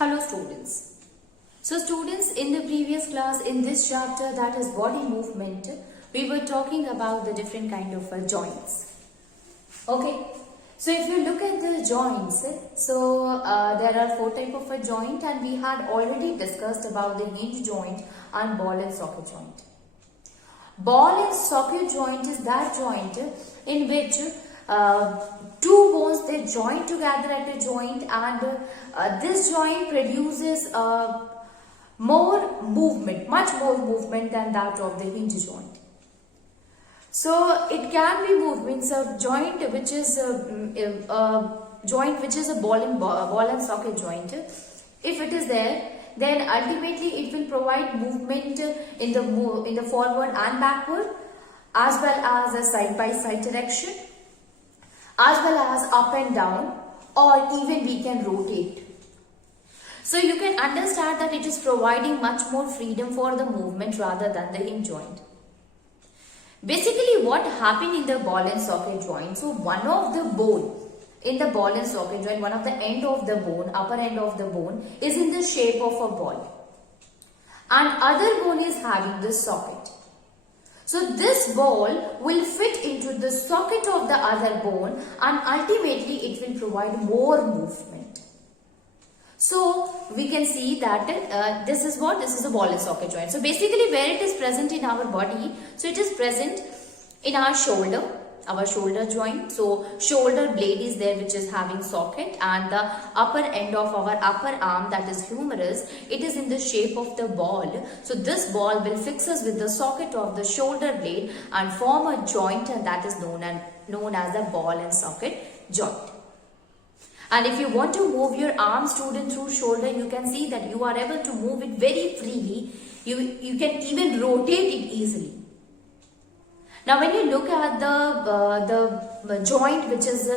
Hello students. So students, in the previous class in this chapter, that is body movement, we were talking about the different kind of joints. Okay. So if you look at the joints, there are four type of a joint, and we had already discussed about the hinge joint and ball and socket joint. Ball and socket joint is that joint in which two bones, they join together at a joint, and this joint produces more movement, much more movement than that of the hinge joint. So it can be moved, means a joint which is a ball and socket joint. If it is there, then ultimately it will provide movement in the forward and backward, as well as a side by side direction, as well as up and down, or even we can rotate. So you can understand that it is providing much more freedom for the movement rather than the hinge joint. Basically, what happened in the ball and socket joint, so one of the bone in the ball and socket joint, one of the end of the bone, upper end of the bone, is in the shape of a ball, and other bone is having the socket. So this ball will fit into the socket of the other bone, and ultimately it will provide more movement. So we can see that this is a ball and socket joint. So basically, where it is present in our body, so it is present in our shoulder joint. So shoulder blade is there, which is having socket, and the upper end of our upper arm, that is humerus, it is in the shape of the ball. So this ball will fix us with the socket of the shoulder blade and form a joint, and that is known as the ball and socket joint. And if you want to move your arm, student, through shoulder, you can see that you are able to move it very freely. You can even rotate it easily. Now, when you look at the joint, which is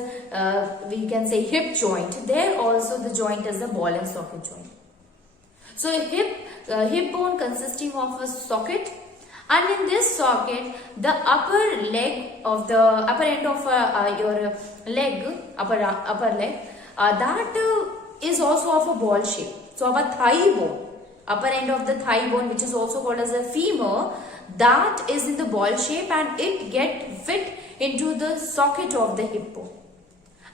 we can say hip joint, there also the joint is the ball and socket joint. So hip bone consisting of a socket, and in this socket, the upper end of your leg, upper leg, that is also of a ball shape. So our thigh bone, upper end of the thigh bone, which is also called as a femur, that is in the ball shape, and it get fit into the socket of the hip bone,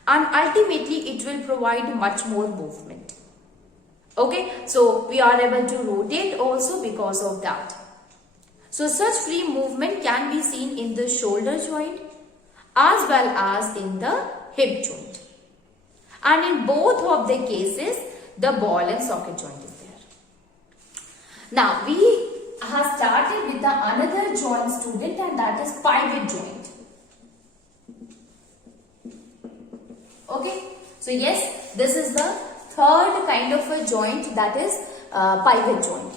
and ultimately it will provide much more movement. Okay, so we are able to rotate also because of that. So such free movement can be seen in the shoulder joint as well as in the hip joint, and in both of the cases the ball and socket joint is there. Now we have started with the another joint, student, and that is pivot joint. Okay, so yes, this is the third kind of a joint, that is pivot joint.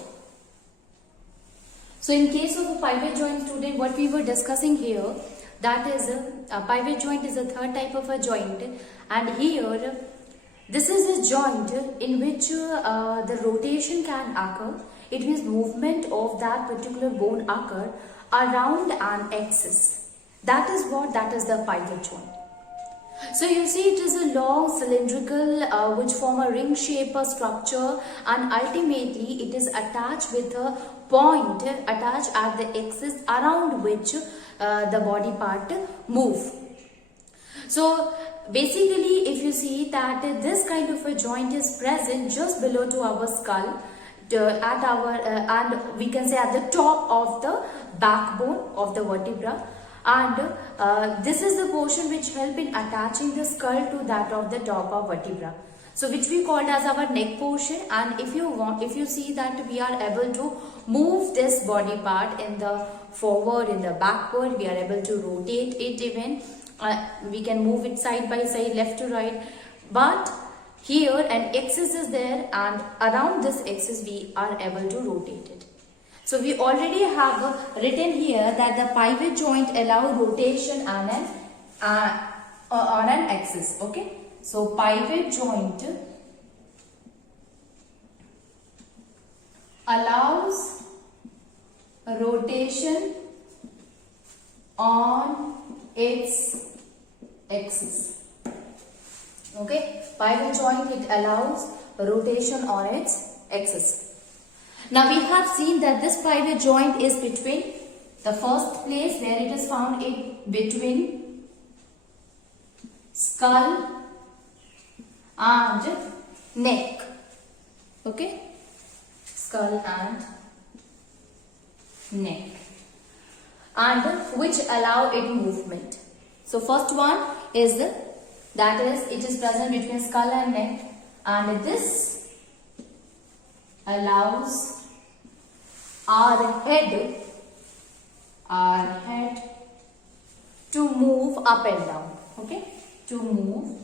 So in case of a pivot joint, student, what we were discussing here, that is a pivot joint is a third type of a joint, and here this is a joint in which the rotation can occur. It means movement of that particular bone occur around an axis. That is the pivot joint. So you see, it is a long cylindrical which form a ring shape structure, and ultimately it is attached with a point attached at the axis around which the body part move. So basically, if you see that this kind of a joint is present just below to our skull, at our and we can say at the top of the backbone of the vertebra, and this is the portion which help in attaching the skull to that of the top of vertebra, so which we called as our neck portion. And if you see that we are able to move this body part in the forward, in the backward, we are able to rotate it even, we can move it side by side, left to right, but here an axis is there, and around this axis we are able to rotate it. So we already have written here that the pivot joint allow rotation on an axis. Okay, so pivot joint allows rotation on its axis. Okay, pivot joint, it allows rotation on its axis. Now we have seen that this pivot joint is between the first place where it is found between skull and neck. Okay, skull and neck, and which allow it movement. So first one is that is it is present between skull and neck, and this allows our head to move up and down. Okay, to move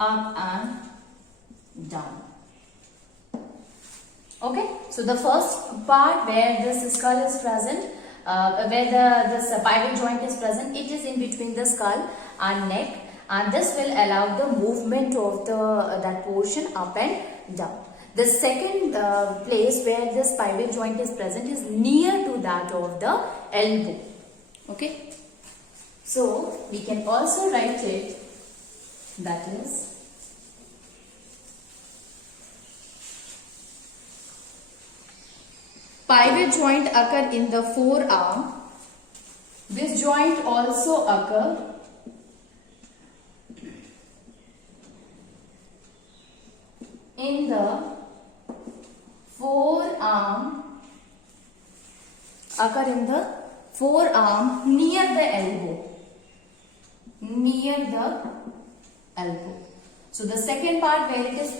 up and down. Okay, so the first part where this skull is present, where this pivot joint is present, it is in between the skull and neck, and this will allow the movement of that portion up and down. The second place where this pivot joint is present is near to that of the elbow. Okay, so we can also write it, that is pivot joint occur in the forearm. This joint also occur in the forearm, near the elbow. So the second part where it is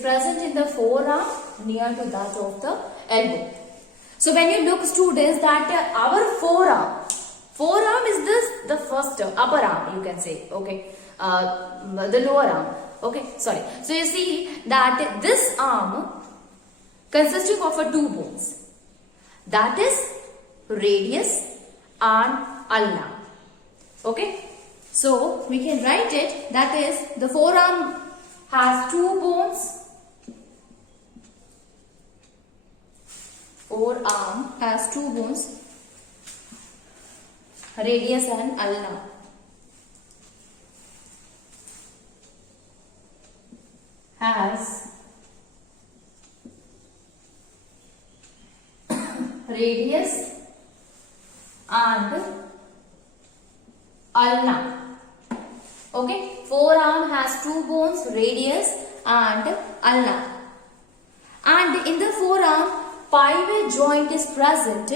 present in the forearm near to that of the elbow. So when you look, students, that our forearm is the first upper arm, you can say. Okay, the lower arm. Okay, sorry. So you see that this arm consisting of two bones, that is radius and ulna. Okay, so we can write it, that is the forearm has two bones. Forearm has two bones, radius and ulna. Has radius and ulna. Okay, forearm has two bones, radius and ulna, and in the forearm pivot joint is present.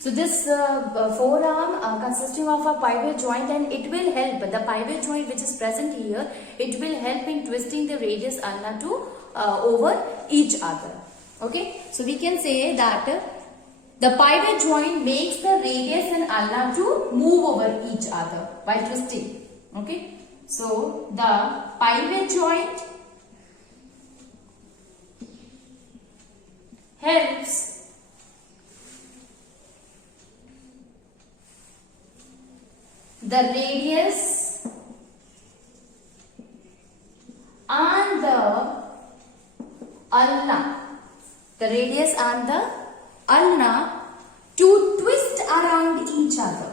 So this forearm consisting of a pivot joint, and it will help, the pivot joint which is present here, it will help in twisting the radius ulna to over each other. Okay, so we can say that the pivot joint makes the radius and ulna to move over each other by twisting. Okay, so the pivot joint helps the radius and the ulna to twist around each other.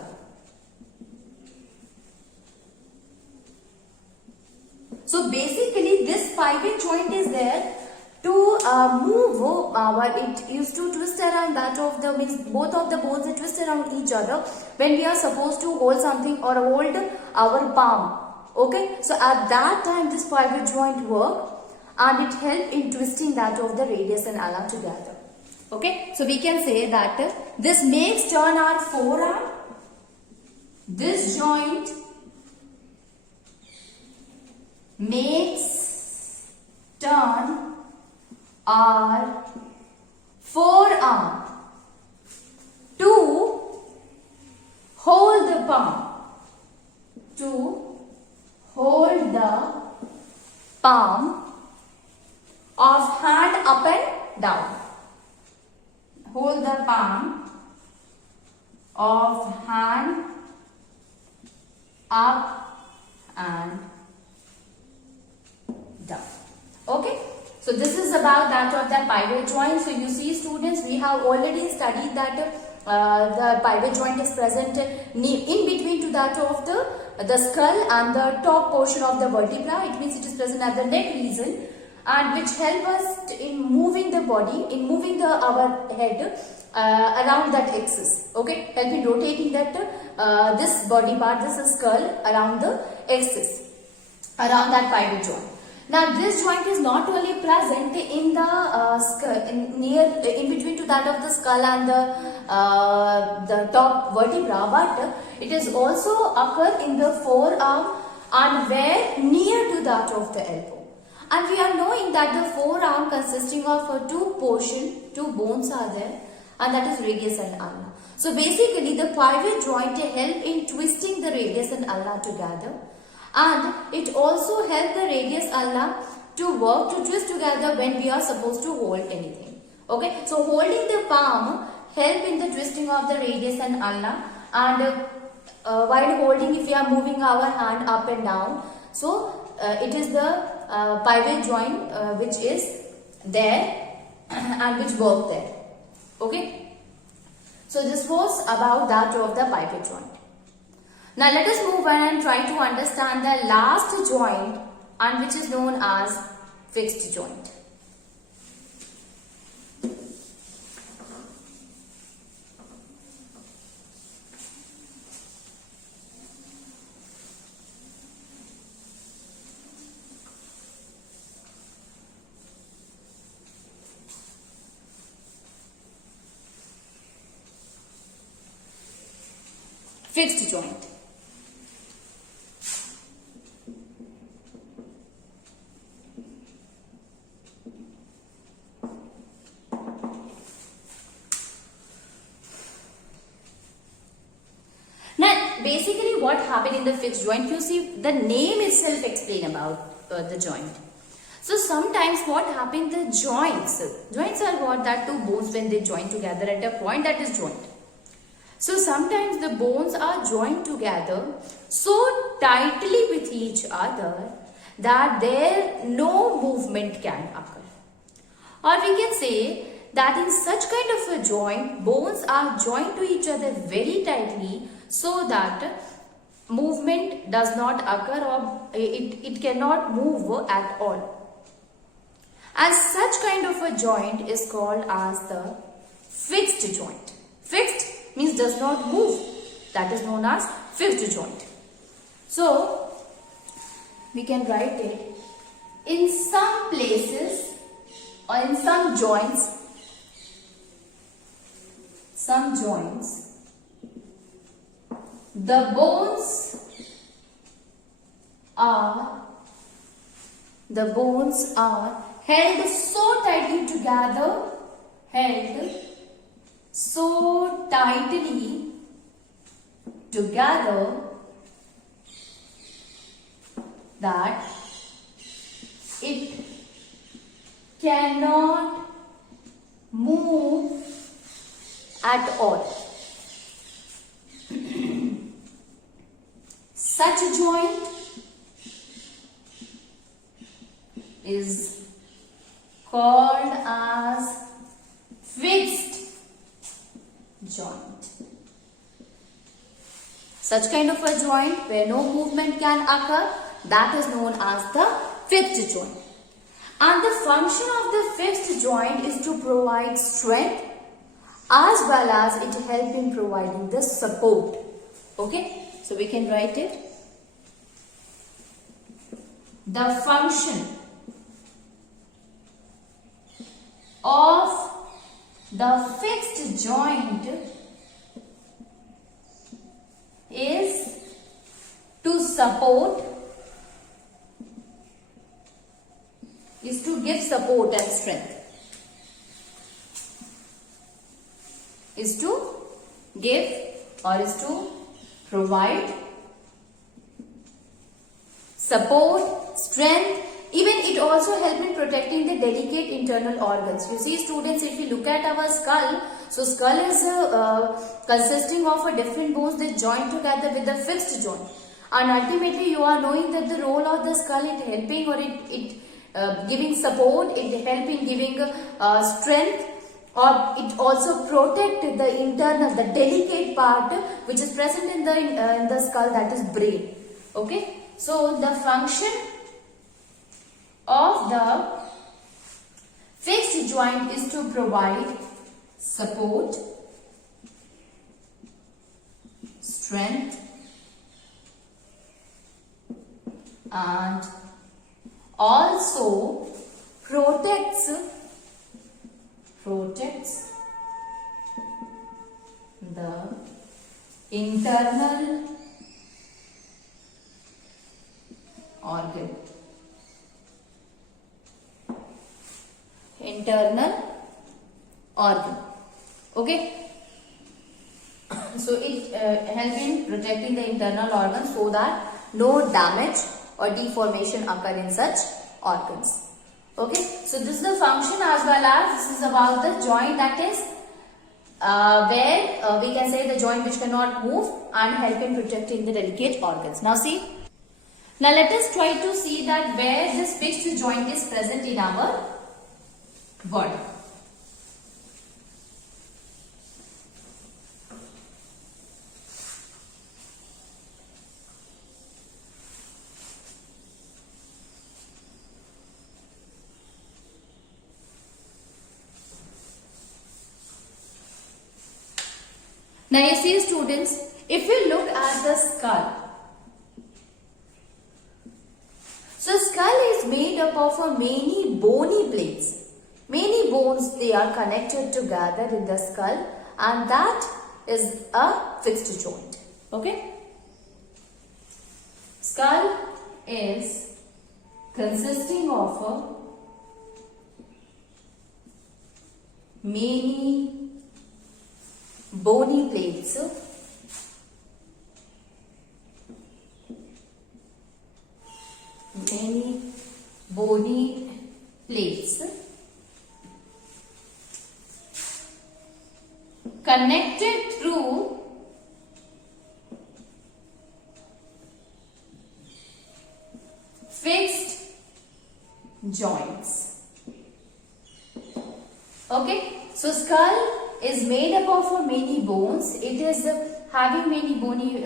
So basically this pivot joint is there to move it used to twist around that of the, means both of the bones that twist around each other when we are supposed to hold something or hold our palm. Okay, so at that time this pivot joint work, and it help in twisting that of the radius and ulna together. Okay, so we can say that this makes turn our forearm, this joint makes turn our forearm to hold the palm, of hand up and down. Hold the palm of hand up and down. Okay, so this is about that of the pivot joint. So you see, students, we have already studied that the pivot joint is present in between to that of the the skull and the top portion of the vertebra. It means it is present at the neck region, and which help us in moving the body, in moving our head around that axis. Okay, help in rotating that this body part, this skull around the axis, around that pivot joint. Now this joint is not only present in the skull, in between to that of the skull and the top vertebra, but it is also occur in the forearm and where near to that of the elbow. And we are knowing that the forearm consisting of two bones are there, and that is radius and ulna. So basically the pivot joint help in twisting the radius and ulna together, and it also help the radius ulna to work, to twist together when we are supposed to hold anything. Okay, so holding the palm help in the twisting of the radius and ulna, and while holding, if we are moving our hand up and down, so it is the pivot joint which is there and which work there. Okay, so this was about that of the pivot joint. Now let us move on and try to understand the last joint, and which is known as fixed joint. Fixed joint. Now basically what happened in the fixed joint, you see the name itself explain about the joint. So sometimes what happened, the joints are what, that two bones when they join together at a point, that is joint. So sometimes the bones are joined together so tightly with each other that there no movement can occur. Or we can say that in such kind of a joint, bones are joined to each other very tightly so that movement does not occur, or it cannot move at all. And such kind of a joint is called as the fixed joint. Fixed means does not move. That is known as fixed joint. So we can write it in some places or in some joints, the bones are held so tightly together, that it cannot move at all. Such a joint is called as fixed joint. Such kind of a joint where no movement can occur, that is known as the fixed joint. And the function of the fixed joint is to provide strength as well as it helps in providing the support. Okay, so we can write it. The function of the fixed joint is to support, is to give support and strength. Is to give or is to provide support, strength. Even it also helps in protecting the delicate internal organs. You see students, if you look at our skull, so skull is consisting of a different bones that join together with the fixed joint. And ultimately you are knowing that the role of the skull, it helping or it giving support, it helping giving strength, or it also protect the internal, the delicate part which is present in the skull, that is brain. Okay, so the function of the fixed joint is to provide support, strength, and also protects the internal organ. Okay, so it helps in protecting the internal organs so that no damage or deformation occur in such organs. Okay, so this is the function as well as this is about the joint, that is where we can say the joint which cannot move and help in protecting the delicate organs. Now see, now let us try to see that where this fixed joint is present in our body. Now you see students, if we look at the skull, so skull is made up of many bony plates. Many bones, they are connected together in the skull, and that is a fixed joint. Okay? Skull is consisting of many bony plates, connected through fixed joints. Okay, so skull is made up of many bones. It is having many bony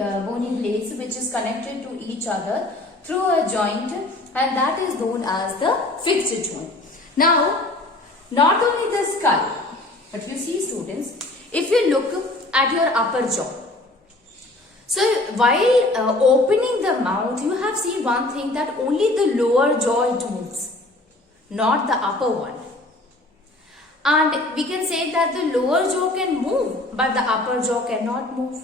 plates which is connected to each other through a joint, and that is known as the fixed joint. Now, not only the skull, but you see students, if you look at your upper jaw, so while opening the mouth, you have seen one thing, that only the lower jaw it moves, not the upper one. And we can say that the lower jaw can move, but the upper jaw cannot move.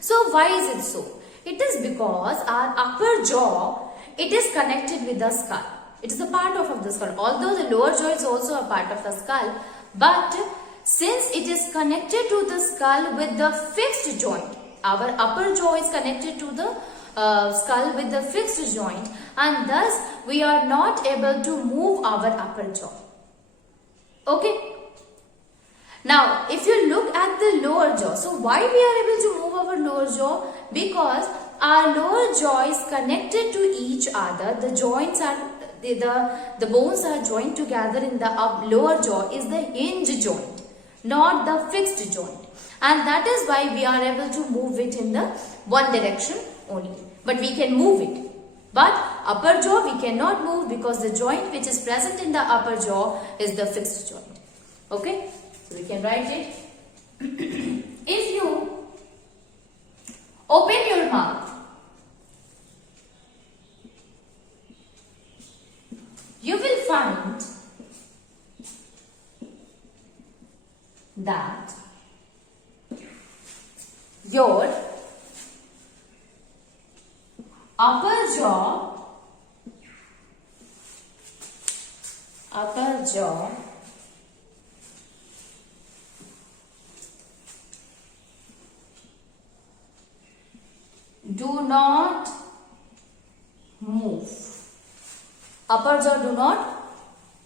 So why is it so? It is because our upper jaw, it is connected with the skull. It is a part of the skull. Although the lower jaw is also a part of the skull, but since it is connected to the skull with the fixed joint, our upper jaw is connected to the skull with the fixed joint, and thus we are not able to move our upper jaw. Okay. Now, if you look at the lower jaw, so why we are able to move our lower jaw? Because our lower jaw is connected to each other. The joints are, the bones are joined together in the lower jaw is the hinge joint, not the fixed joint. And that is why we are able to move it in the one direction only. But we can move it. But upper jaw we cannot move because the joint which is present in the upper jaw is the fixed joint. Okay? So we can write it. If you open your mouth, you will find that your upper jaw do not move. Upper jaw do not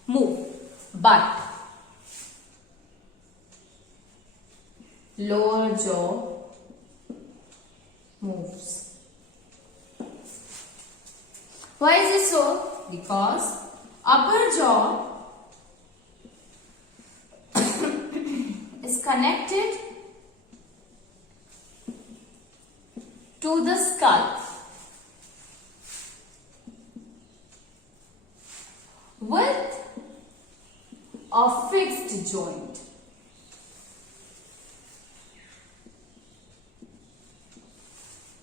move, but lower jaw moves. Why is it so? Because upper jaw is connected to the skull. with a fixed joint.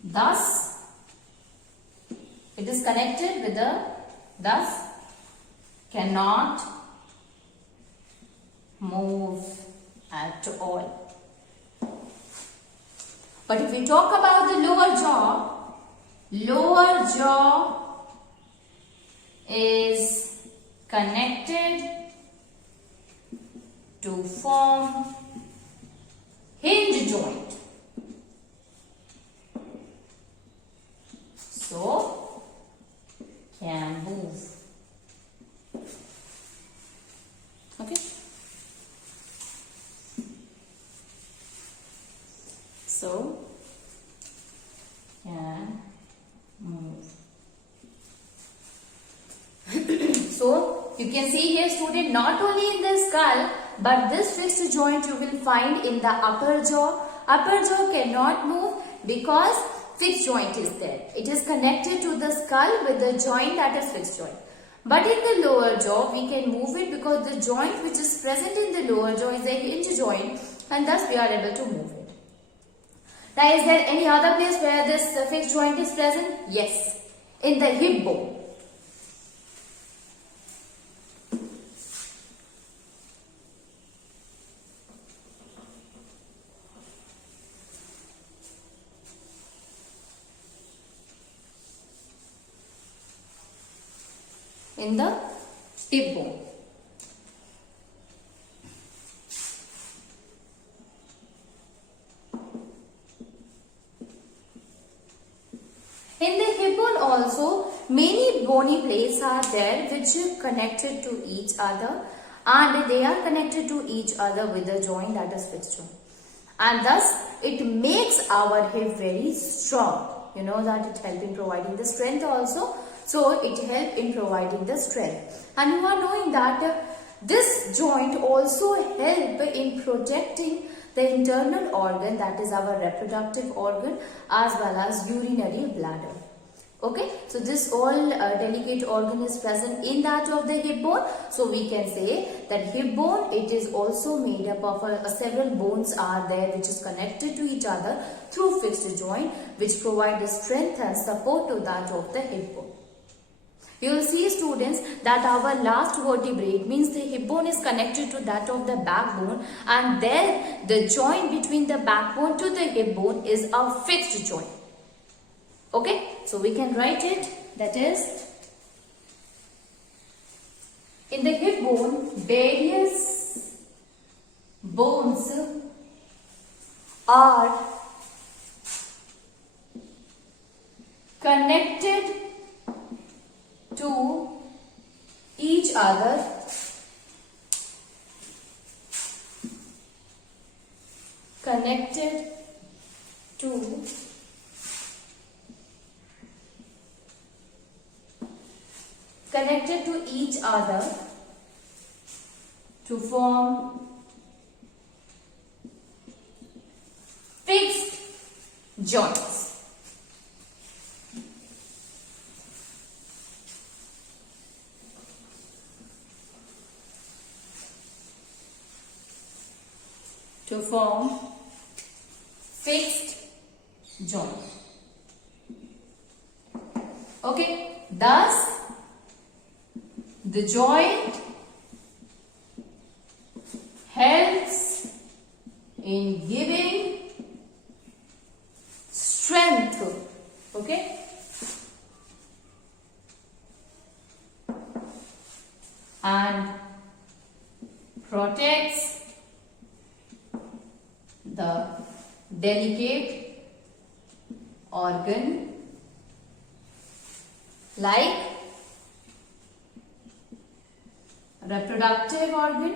Thus, it is connected with the, thus cannot move at all. But if we talk about the lower jaw is connected to form hinge joint. So, can move. Okay. So, can move. So, you can see here student, not only in the skull, but this fixed joint you will find in the upper jaw. Upper jaw cannot move because fixed joint is there. It is connected to the skull with the joint that is fixed joint. But in the lower jaw, we can move it because the joint which is present in the lower jaw is a hinge joint, and thus we are able to move it. Now, is there any other place where this fixed joint is present? Yes, in the hip bone. In the hip bone. In the hip bone also, many bony plates are there which are connected to each other, and they are connected to each other with a joint that is fixed joint. And thus, it makes our hip very strong. You know that it helps in providing the strength also. So, it helps in providing the strength. And you are knowing that this joint also help in protecting the internal organ, that is our reproductive organ, as well as urinary bladder. Okay, so this all delicate organ is present in that of the hip bone. So we can say that hip bone, it is also made up of several bones are there which is connected to each other through fixed joint, which provide the strength and support to that of the hip bone. You will see students that our last vertebrae, means the hip bone, is connected to that of the backbone, and there the joint between the backbone to the hip bone is a fixed joint. Okay, so we can write it, that is, in the hip bone, various bones are connected to each other to form fixed joints. To form fixed joint. Okay, thus the joint helps in giving strength. Okay, and protects the delicate organ like reproductive organ,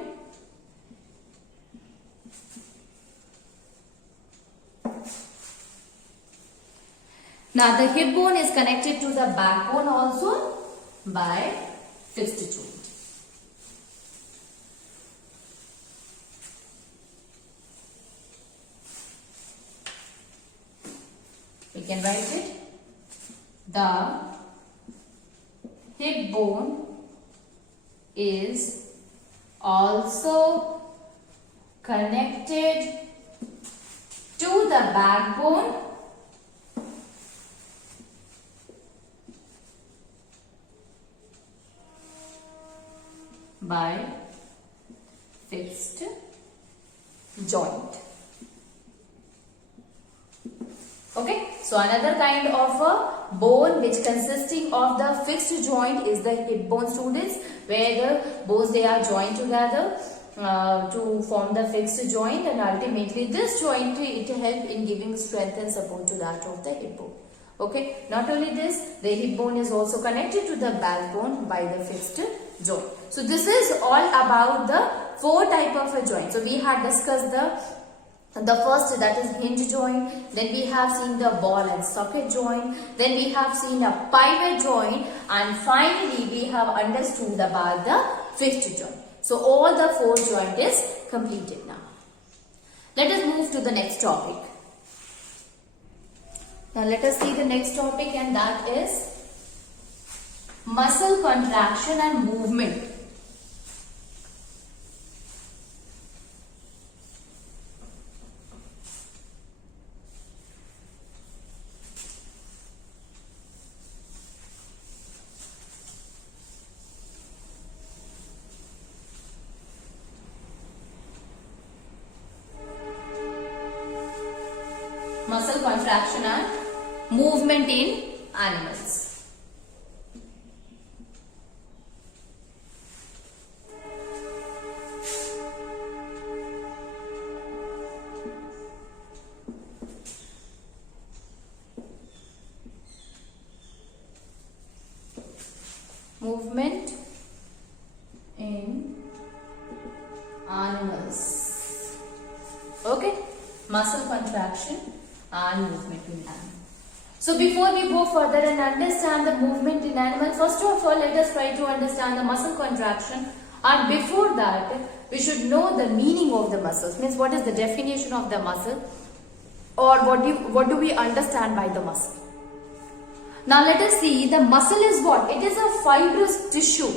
now the hip bone is connected to the backbone also by fixed joint. We can write it, the hip bone is also connected to the backbone by fixed joint. Okay, so another kind of a bone which consisting of the fixed joint is the hip bone, students, where the bones they are joined together to form the fixed joint, and ultimately this joint it help in giving strength and support to that of the hip bone. Okay, not only this, the hip bone is also connected to the backbone by the fixed joint. So this is all about the four type of a joint. So we had discussed the first, that is hinge joint, then we have seen the ball and socket joint, then we have seen a pivot joint, and finally we have understood about the fixed joint. So all the four joint is completed now. Let us move to the next topic. Now let us see the next topic, and that is muscle contraction and movement. Muscle contraction and movement in animals. Movement in animals. Okay, muscle contraction and movement in animals. So before we go further and understand the movement in animals, first of all let us try to understand the muscle contraction, and before that we should know the meaning of the muscles. Means what is the definition of the muscle, or what do we understand by the muscle. Now let us see, the muscle is what? It is a fibrous tissue.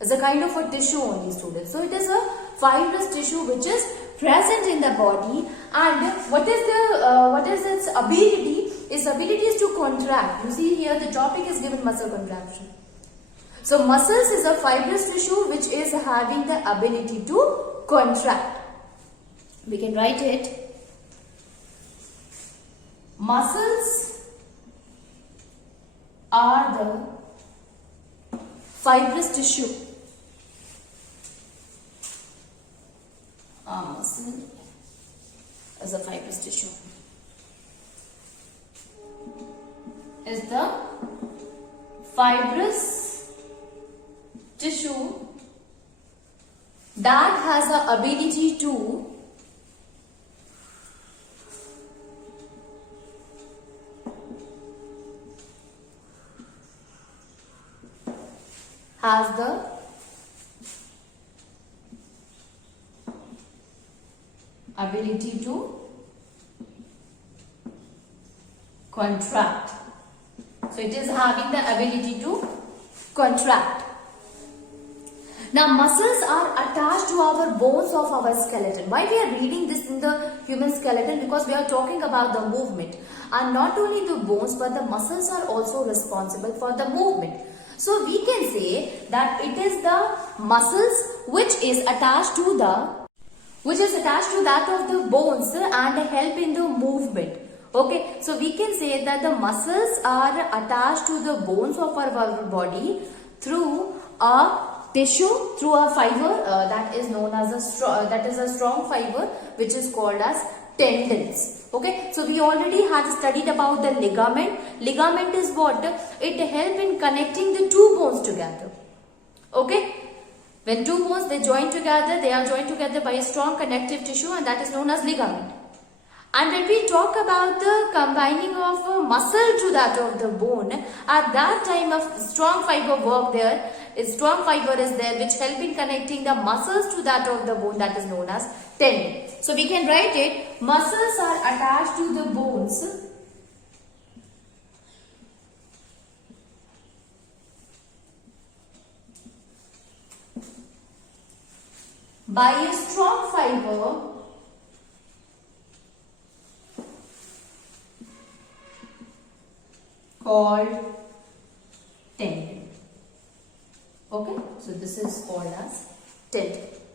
It's a kind of a tissue only, students. So it is a fibrous tissue which is present in the body, and what is its ability? Its ability is to contract. You see here the topic is given muscle contraction. So muscles is a fibrous tissue which is having the ability to contract. We can write it. Muscles are the fibrous tissue. A muscle is a fibrous tissue. Is the fibrous tissue that has the ability to contract. So it is having the ability to contract. Now muscles are attached to our bones of our skeleton. Why we are reading this in the human skeleton? Because we are talking about the movement. And not only the bones but the muscles are also responsible for the movement. So we can say that it is the muscles which is attached to that of the bones and help in the movement. Okay, so we can say that the muscles are attached to the bones of our body through a tissue, through a fiber that is known as a strong fiber which is called as tendons. Okay, so we already had studied about the ligament. Ligament is what? It helps in connecting the two bones together. Okay, when two bones they join together, they are joined together by a strong connective tissue, and that is known as ligament. And when we talk about the combining of a muscle to that of the bone, at that time of strong fiber work there, strong fiber is there which help in connecting the muscles to that of the bone, that is known as tendon. So we can write it, muscles are attached to the bones by a strong fiber called tendon. Okay, so this is called as tendon.